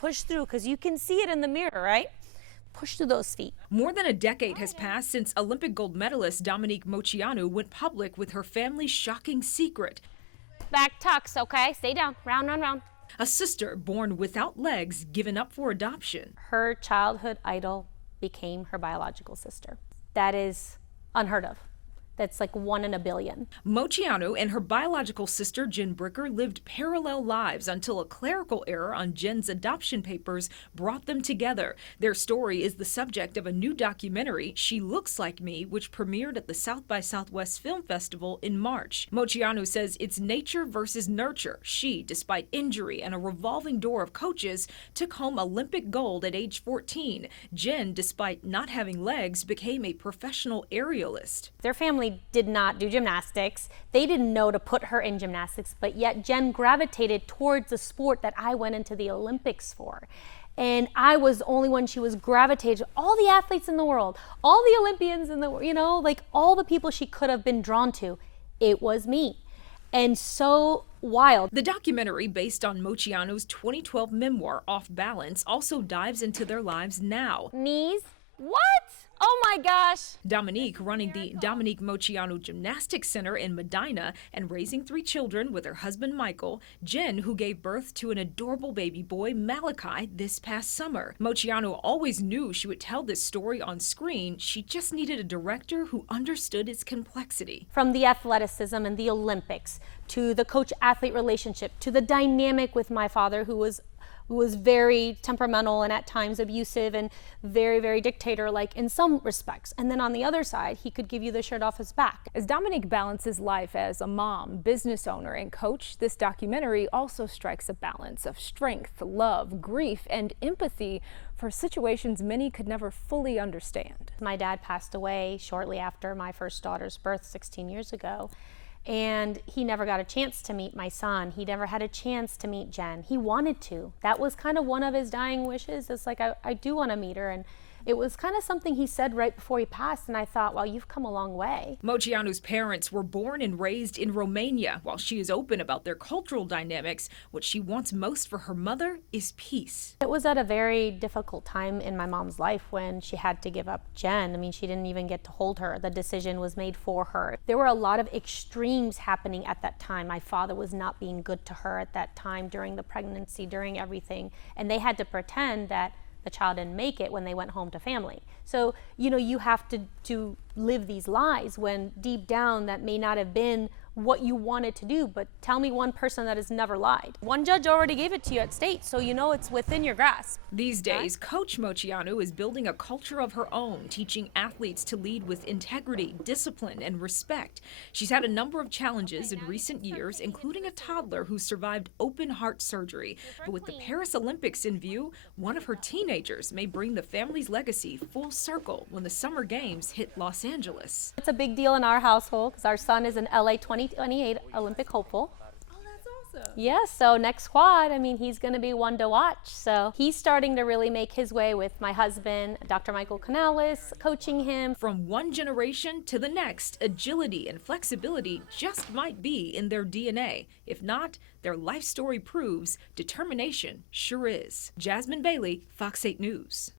push through, because you can see it in the mirror, right? Push through those feet. More than a decade has passed since Olympic gold medalist Dominique Moceanu went public with her family's shocking secret. Back tucks, okay? Stay down. Round, round, round. A sister born without legs, given up for adoption. Her childhood idol became her biological sister. That is unheard of. That's like 1 in a billion. Moceanu and her biological sister, Jen Bricker, lived parallel lives until a clerical error on Jen's adoption papers brought them together. Their story is the subject of a new documentary, She Looks Like Me, which premiered at the South by Southwest Film Festival in March. Moceanu says it's nature versus nurture. She, despite injury and a revolving door of coaches, took home Olympic gold at age 14. Jen, despite not having legs, became a professional aerialist. Their family did not do gymnastics. They didn't know to put her in gymnastics, but yet Jen gravitated towards the sport that I went into the Olympics for. And I was the only one she was gravitated. All the athletes in the world, all the Olympians in the, like all the people she could have been drawn to, it was me. And so wild. The documentary, based on Moceanu's 2012 memoir, Off Balance, also dives into their lives now. Knees? What? Oh my gosh. Dominique running the Dominique Moceanu Gymnastics Center in Medina and raising 3 children with her husband Michael. Jen, who gave birth to an adorable baby boy, Malachi, this past summer. Moceanu always knew she would tell this story on screen. She just needed a director who understood its complexity. From the athleticism and the Olympics, to the coach-athlete relationship, to the dynamic with my father, who was very temperamental and at times abusive and very, very dictator-like in some respects. And then on the other side, he could give you the shirt off his back. As Dominique balances life as a mom, business owner, and coach, this documentary also strikes a balance of strength, love, grief, and empathy for situations many could never fully understand. My dad passed away shortly after my first daughter's birth 16 years ago. And he never got a chance to meet my son. He never had a chance to meet Jen. He wanted to. That was kind of one of his dying wishes. It's like, I do want to meet her. And it was kind of something he said right before he passed. And I thought, well, you've come a long way. Moceanu's parents were born and raised in Romania. While she is open about their cultural dynamics, what she wants most for her mother is peace. It was at a very difficult time in my mom's life when she had to give up Jen. I mean, she didn't even get to hold her. The decision was made for her. There were a lot of extremes happening at that time. My father was not being good to her at that time during the pregnancy, during everything. And they had to pretend that the child didn't make it when they went home to family. So, you have to live these lies when deep down that may not have been what you wanted to do, but tell me one person that has never lied. One judge already gave it to you at state, so it's within your grasp. These days, Coach Moceanu is building a culture of her own, teaching athletes to lead with integrity, discipline, and respect. She's had a number of challenges in recent years, including a toddler who survived open heart surgery. But with the Paris Olympics in view, one of her teenagers may bring the family's legacy full circle when the Summer Games hit Los Angeles. It's a big deal in our household because our son is an LA 2028 Olympic hopeful. Oh, that's awesome. Yes, so next squad, he's going to be one to watch. So he's starting to really make his way with my husband, Dr. Michael Canales, coaching him. From one generation to the next, agility and flexibility just might be in their DNA. If not, their life story proves determination sure is. Jasmine Bailey, Fox 8 News.